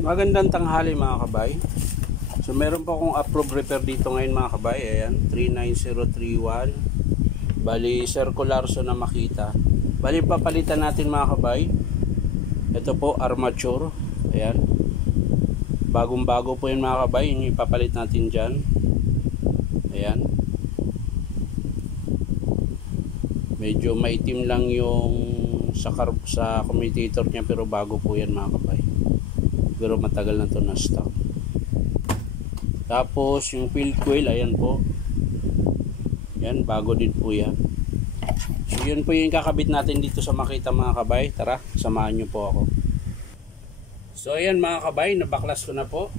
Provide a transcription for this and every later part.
Magandang tanghali mga kabay. So meron pa akong approved repair dito ngayon mga kabay. Ayan, 39031. Bali circular so na makita. Bali papalitan natin mga kabay. Ito po armature. Ayan. Bagong bago po yun mga kabay. Yung ipapalit natin dyan. Ayan. Medyo maitim lang yung sa commutator niya, pero bago po yan mga kabay. Pero matagal na to na stock. Tapos yung field coil, ayan po. Yan, bago din po yan. So yun po yung kakabit natin dito sa makita mga kabay. Tara, samahan nyo po ako. So ayan mga kabay, nabaklas ko na po.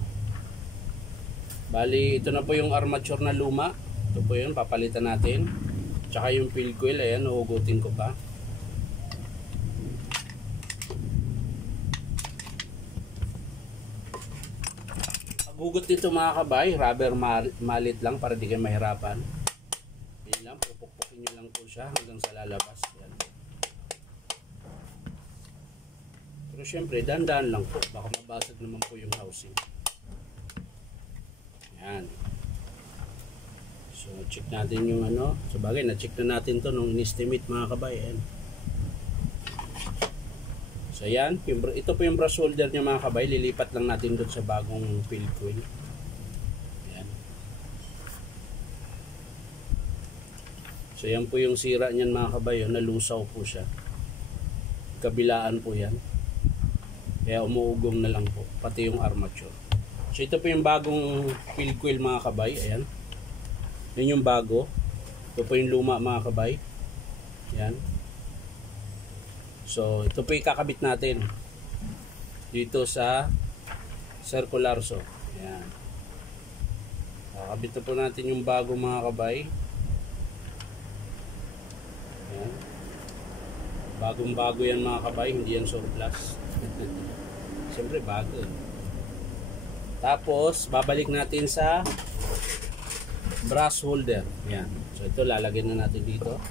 Bali, ito na po yung armature na luma. Ito po yun, papalitan natin. Tsaka yung field coil, ayan, huhugutin ko pa. Hugot nito mga kabay, rubber malit lang para di kayo mahirapan. Yan lang, pupukpukin nyo lang po siya hanggang sa lalabas. Yan. Pero syempre, dandan lang po, baka mabasag naman po yung housing. Yan. So, check natin yung ano. So, bagay, na-check na natin to nung in-estimate mga kabay. Yan. So yan, ito po yung brush holder niya mga kabay, lilipat lang natin doon sa bagong field coil. Yan. So yan po yung sira niyan mga kabay, nalusaw po siya. Kabilaan po yan. Kaya umuugong na lang po, pati yung armature. So ito po yung bagong field coil mga kabay, ayan. Yan yung bago. Ito po yung luma mga kabay. Yan. So, ito po ikakabit natin dito sa circular saw. Ayan. Kakabit na po natin yung bago mga kabay. Ayan. Bagong bago yan mga kabay, hindi yan surplus. Siyempre bago. Tapos, babalik natin sa brush holder. Ayan. So, ito lalagyan na natin dito.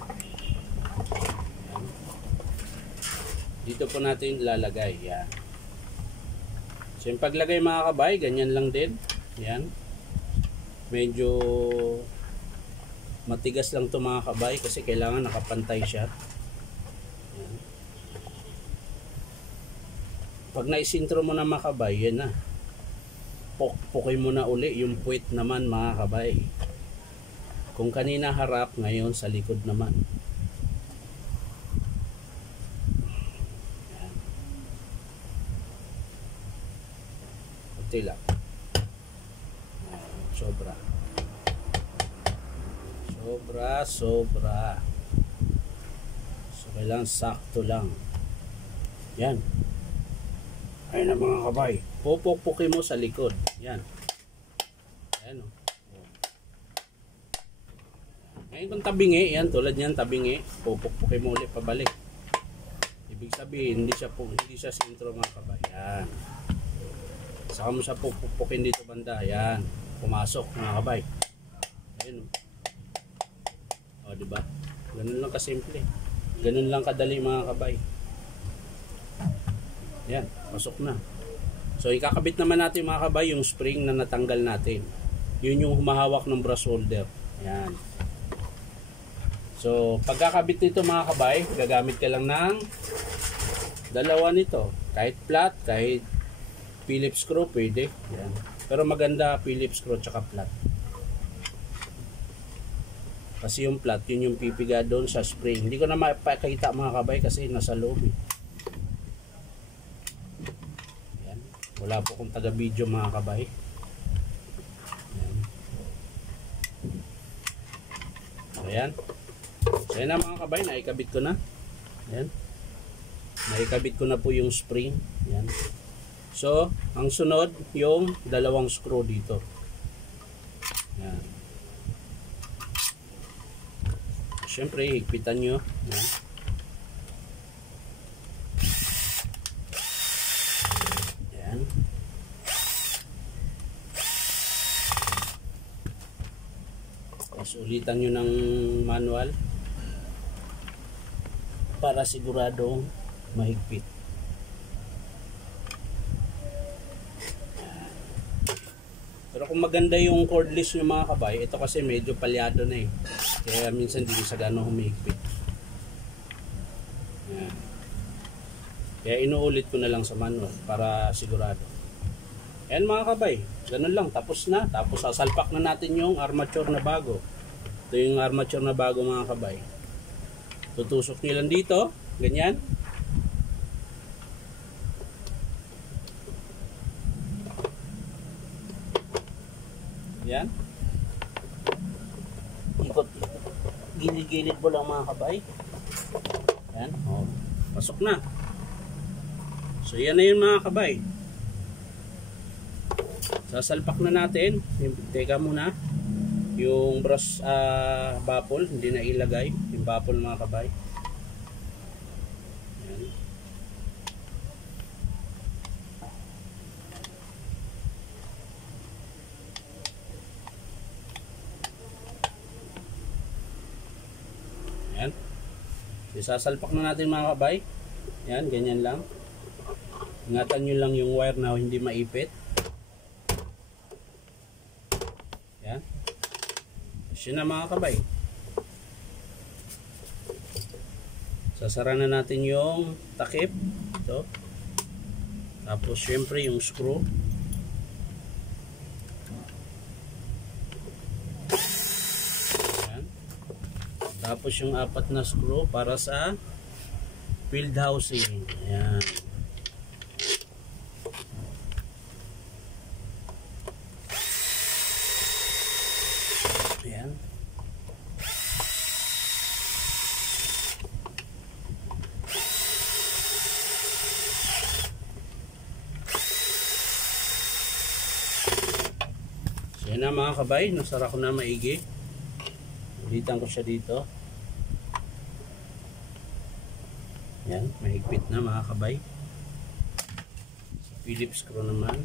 Dito po natin lalagay. Yan. So yung paglagay mga kabay, ganyan lang din. Yan. Medyo matigas lang to mga kabay kasi kailangan nakapantay siya. Yan. Pag naisintro mo na mga kabay, yan na. Pukpukin mo na uli yung puwit naman mga kabay. Kung kanina harap, ngayon sa likod naman. Lang. Sobra. So kailangan sakto lang. Yan. Ayun na mga kabay. Pupukpukin mo sa likod. Yan. Ayan o. Ngayon kung tabingi, yan tulad yan tabingi, pupukpukin mo ulit pabalik. Ibig sabihin, hindi siya sintro mga kabay. Yan. Saka mo siya pupukin dito banda. Yan. Pumasok mga kabay. Ayun. O, diba? Ganun lang kasimple. Ganun lang kadali mga kabay. Yan. Pasok na. So, ikakabit naman natin mga kabay yung spring na natanggal natin. Yun yung humahawak ng brush holder. Yan. So, pagkakabit nito mga kabay, gagamit ka lang ng dalawa nito. Kahit flat, kahit Phillips screw pwede. Yan. Pero maganda Phillips screw tsaka flat. Kasi yung flat, yun yung pipiga doon sa spring. Hindi ko na mapakita mga kabay kasi nasa loob. Yan. Wala po kong taga video mga kabay. Yan. So yan. So yan na mga kabay, naikabit ko na. Yan. Naikabit ko na po yung spring. Yan. So, ang sunod, yung dalawang screw dito. Yan. Siyempre, higpitan nyo. Yan. Yan. Tapos, ulitan nyo ng manual para siguradong mahigpit. kung maganda yung cordless nyo mga kabay, ito kasi medyo palyado na eh. Kaya minsan hindi sa gano'ng humigpit. Yan. Kaya inuulit ko na lang sa manual para sigurado. Ayan mga kabay, ganun lang, tapos na. Tapos sasalpak na natin yung armature na bago. Ito yung armature na bago mga kabay. Tutusok nyo lang dito, ganyan. Yan. Ikot. Gilid-gilid mo lang mga kabay. Yan. Oh, pasok na. So yan na yun mga kabay. Sasalpak na natin. Teka muna. Yung brush baffle, hindi na ilagay. Yung baffle mga kabay. Yan. Yan. Sasalpak na natin mga kabay. Yan, ganyan lang. Ingatan nyo lang yung wire na hindi maipit. Yan. Yun na mga kabay. Sasara na natin yung takip. Ito. Tapos syempre yung screw. Yan. Tapos yung 4 na screw para sa field housing. Ayan. Ayan. So yan na mga kabay, nasara ko na maigi. Ulitan ko siya dito. Yan, mahigpit na mga kabay. Sa Phillips screw naman.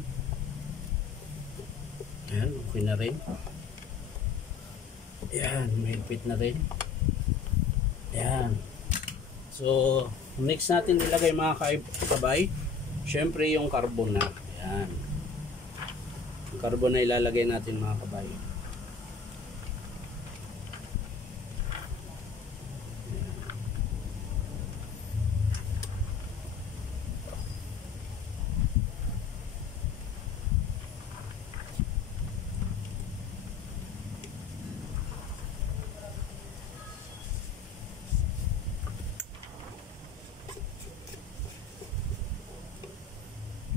Yan, okay na rin. Yan, mahigpit na rin. Yan. So, next natin ilagay mga kabay, syempre yung carbon na. Yan. Yung carbon na ilalagay natin mga kabay.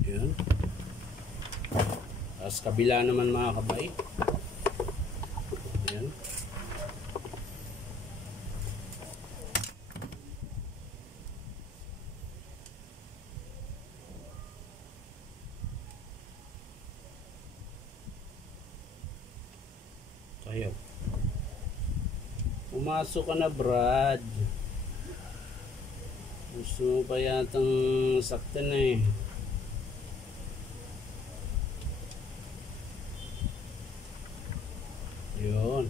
Yan. Tapos kabila naman mga kabay. Yan. Tayo. Pumasok ka na, Brad. Gusto mo pa yatang saktan na eh. Yun.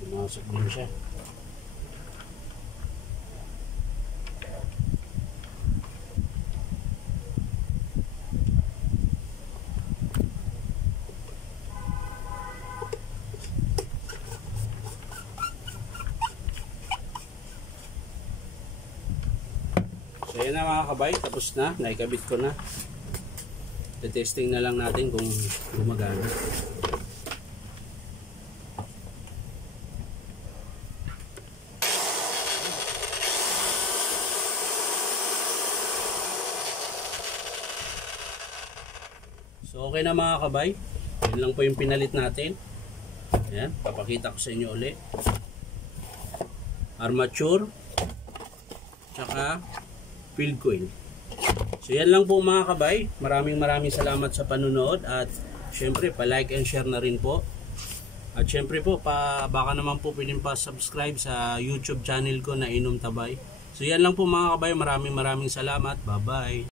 Pumasok din siya. So yan na mga kabay, tapos na, naikabit ko na. Testing na lang natin kung gumagana. So okay na mga kabay, yun lang po yung pinalit natin. Ayan, papakita ko sa inyo ulit. Armature, tsaka field coil. So yan lang po mga kabay. Maraming salamat sa panunood. At syempre pa-like and share na rin po. At syempre po baka naman po pwedeng pa-subscribe sa YouTube channel ko na Inom Tabay. So yan lang po mga kabay. Maraming salamat. Bye bye.